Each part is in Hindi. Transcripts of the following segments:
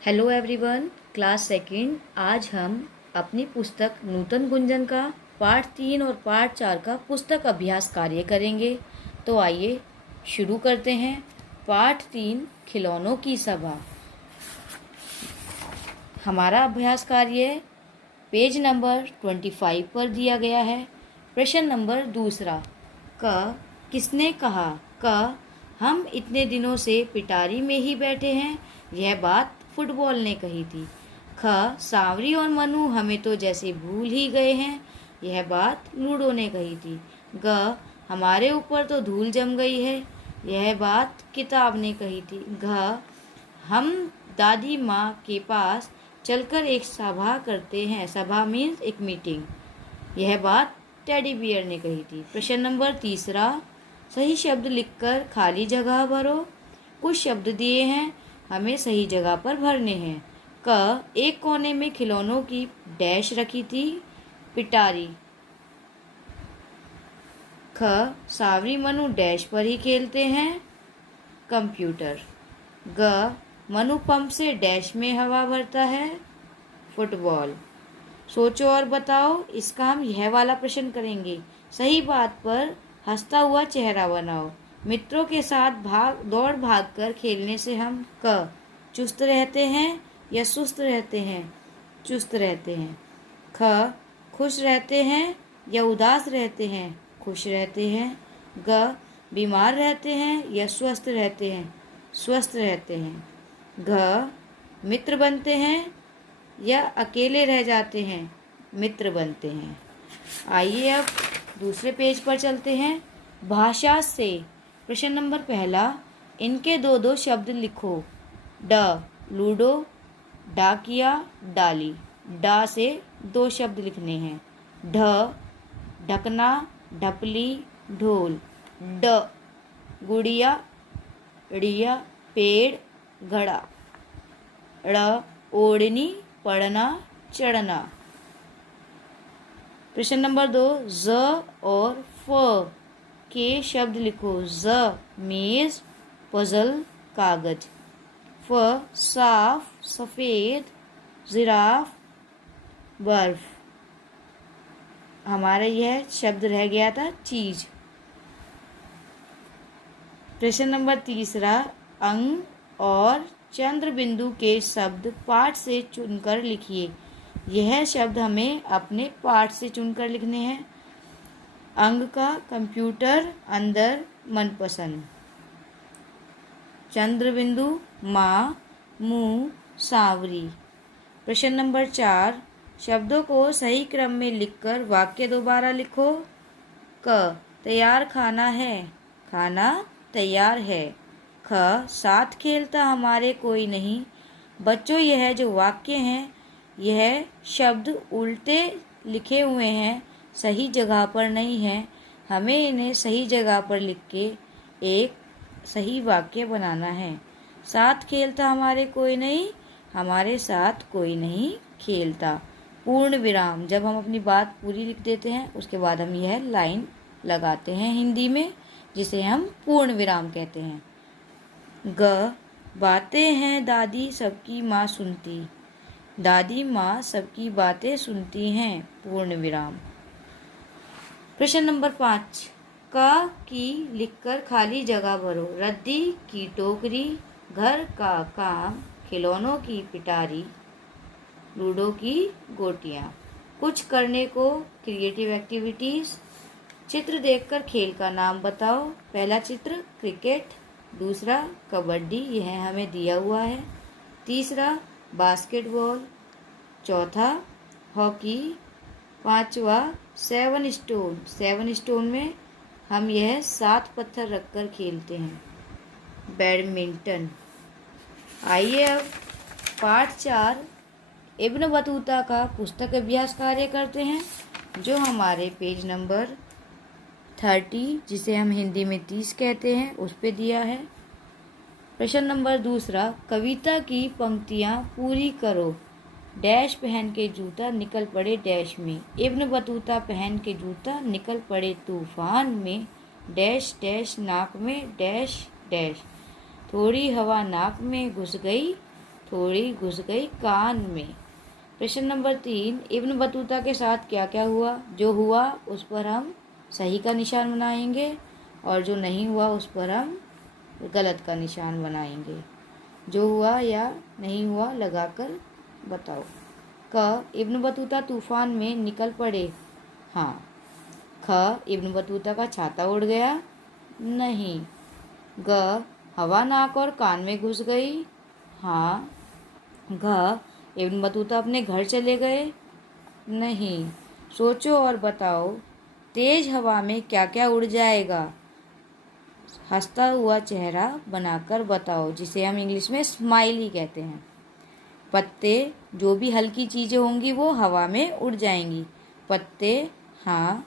Hello everyone, class second. आज हम अपनी पुस्तक नूतन गुंजन का पाठ 3 और पाठ 4 का पुस्तक अभ्यास कार्य करेंगे। तो आइए शुरू करते हैं। पाठ 3 खिलौनों की सभा। हमारा अभ्यास कार्य पेज नंबर 25 पर दिया गया है। प्रश्न नंबर दूसरा, क किसने कहा? क हम इतने दिनों से पिटारी में ही बैठे हैं, यह बात फुटबॉल ने कही थी। ख सांवरी और मनु हमें तो जैसे भूल ही गए हैं, यह बात लूडो ने कही थी। ग हमारे ऊपर तो धूल जम गई है, यह बात किताब ने कही थी। घ हम दादी माँ के पास चलकर एक सभा करते हैं, सभा मीन्स एक मीटिंग, यह बात टेडी बियर ने कही थी। प्रश्न नंबर तीसरा, सही शब्द लिखकर खाली जगह भरो। कुछ शब्द दिए हैं, हमें सही जगह पर भरने हैं। क एक कोने में खिलौनों की डैश रखी थी, पिटारी। ख सावरी मनु डैश पर ही खेलते हैं, कंप्यूटर। ग मनु पंप से डैश में हवा भरता है, फुटबॉल। सोचो और बताओ, इसका हम यह वाला प्रश्न करेंगे। सही बात पर हंसता हुआ चेहरा बनाओ। मित्रों के साथ दौड़ भाग कर खेलने से हम क चुस्त रहते हैं या सुस्त रहते हैं? चुस्त रहते हैं। ख खुश रहते हैं या उदास रहते हैं? खुश रहते हैं। ग बीमार रहते हैं या स्वस्थ रहते हैं? स्वस्थ रहते हैं। घ मित्र बनते हैं या अकेले रह जाते हैं? मित्र बनते हैं। आइए अब दूसरे पेज पर चलते हैं। भाषा से प्रश्न नंबर पहला, इनके दो दो शब्द लिखो। ड लूडो, डाकिया, डाली। डा से दो शब्द लिखने हैं। ढ ढकना, ढपली, ढोल। ड गुड़िया, ड़िया, पेड़, घड़ा। ड़ ओढ़नी, पढ़ना, चढ़ना। प्रश्न नंबर 2, ज और फ के शब्द लिखो। ज मेज, पजल, कागज। फ साफ, सफेद, जिराफ, बर्फ। हमारा यह शब्द रह गया था चीज। प्रश्न नंबर तीसरा, अंग और चंद्र बिंदु के शब्द पाठ से चुनकर लिखिए। यह शब्द हमें अपने पाठ से चुनकर लिखने हैं। अंग का कंप्यूटर, अंदर मनपसंद। चंद्र बिंदु माँ, मुँह, सांवरी। प्रश्न नंबर 4, शब्दों को सही क्रम में लिखकर वाक्य दोबारा लिखो। क तैयार खाना है, खाना तैयार है। ख साथ खेलता हमारे कोई नहीं। बच्चों, यह जो वाक्य हैं, यह शब्द उल्टे लिखे हुए हैं, सही जगह पर नहीं हैं। हमें इन्हें सही जगह पर लिख के एक सही वाक्य बनाना है। साथ खेलता हमारे कोई नहीं, हमारे साथ कोई नहीं खेलता। पूर्ण विराम, जब हम अपनी बात पूरी लिख देते हैं उसके बाद हम यह लाइन लगाते हैं हिंदी में, जिसे हम पूर्ण विराम कहते हैं। ग बातें हैं दादी सबकी माँ सुनती। दादी माँ सबकी बातें सुनती हैं, पूर्ण विराम। प्रश्न नंबर 5, क की लिखकर खाली जगह भरो। रद्दी की टोकरी, घर का काम, खिलौनों की पिटारी, लूडो की गोटियाँ। कुछ करने को, क्रिएटिव एक्टिविटीज़। चित्र देखकर खेल का नाम बताओ। पहला चित्र क्रिकेट, दूसरा कबड्डी, यह हमें दिया हुआ है। तीसरा बास्केटबॉल, चौथा हॉकी, पांचवा 7 स्टोन। 7 स्टोन में हम यह 7 पत्थर रखकर खेलते हैं, बैडमिंटन। आइए अब पाठ 4 इब्न बतूता का पुस्तक अभ्यास कार्य करते हैं, जो हमारे पेज नंबर 30, जिसे हम हिंदी में 30 कहते हैं, उस पे दिया है। प्रश्न नंबर दूसरा, कविता की पंक्तियाँ पूरी करो। डैश पहन के जूता निकल पड़े डैश में। इब्न बतूता पहन के जूता निकल पड़े तूफान में। डैश डैश नाक में डैश डैश। थोड़ी हवा नाक में घुस गई, थोड़ी घुस गई कान में। प्रश्न नंबर 3, इब्न बतूता के साथ क्या क्या हुआ? जो हुआ उस पर हम सही का निशान बनाएंगे और जो नहीं हुआ उस पर हम गलत का निशान बनाएंगे। जो हुआ या नहीं हुआ लगाकर बताओ। क, इब्न बतूता तूफान में निकल पड़े। हाँ। ख, इब्न बतूता का छाता उड़ गया। नहीं। ग, हवा नाक और कान में घुस गई। हाँ। घ, इब्न बतूता अपने घर चले गए। नहीं। सोचो और बताओ, तेज हवा में क्या क्या उड़ जाएगा? हंसता हुआ चेहरा बनाकर बताओ, जिसे हम इंग्लिश में स्माइली कहते हैं। पत्ते, जो भी हल्की चीज़ें होंगी वो हवा में उड़ जाएंगी। पत्ते, हाँ।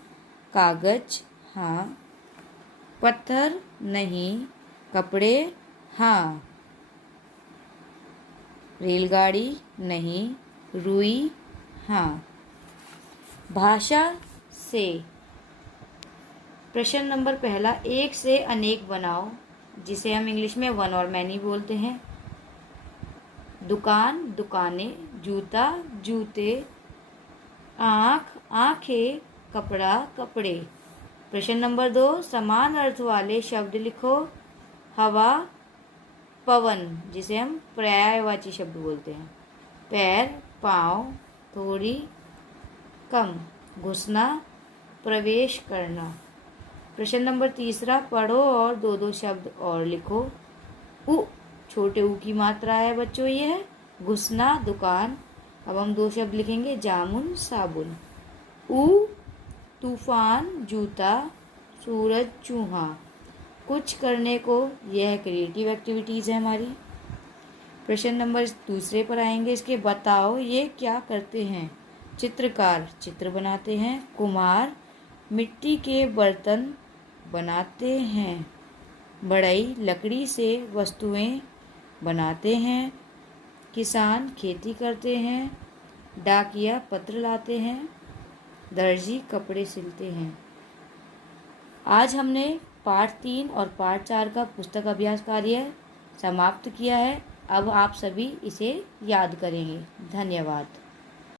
कागज, हाँ। पत्थर, नहीं। कपड़े, हाँ। रेलगाड़ी, नहीं। रुई, हाँ। भाषा से प्रश्न नंबर पहला, एक से अनेक बनाओ, जिसे हम इंग्लिश में वन और मैनी बोलते हैं। दुकान, दुकानें। जूता, जूते। आँख, आँखें। कपड़ा, कपड़े। प्रश्न नंबर 2, समान अर्थ वाले शब्द लिखो। हवा, पवन, जिसे हम पर्यायवाची शब्द बोलते हैं। पैर, पाँव। थोड़ी, कम। घुसना, प्रवेश करना। प्रश्न नंबर 3, पढ़ो और दो दो शब्द और लिखो। उ, छोटे ऊ की मात्रा है बच्चों ये है। घुसना, दुकान। अब हम दो शब्द लिखेंगे, जामुन, साबुन। ऊ, तूफान, जूता। सूरज, चूहा। कुछ करने को, यह क्रिएटिव एक्टिविटीज़ है हमारी। प्रश्न नंबर 2 पर आएंगे, इसके बताओ ये क्या करते हैं? चित्रकार चित्र बनाते हैं। कुम्हार मिट्टी के बर्तन बनाते हैं। बढ़ई लकड़ी से वस्तुएं बनाते हैं। किसान खेती करते हैं। डाकिया पत्र लाते हैं। दर्जी कपड़े सिलते हैं। आज हमने पाठ 3 और पाठ 4 का पुस्तक अभ्यास कार्य समाप्त किया है। अब आप सभी इसे याद करेंगे। धन्यवाद।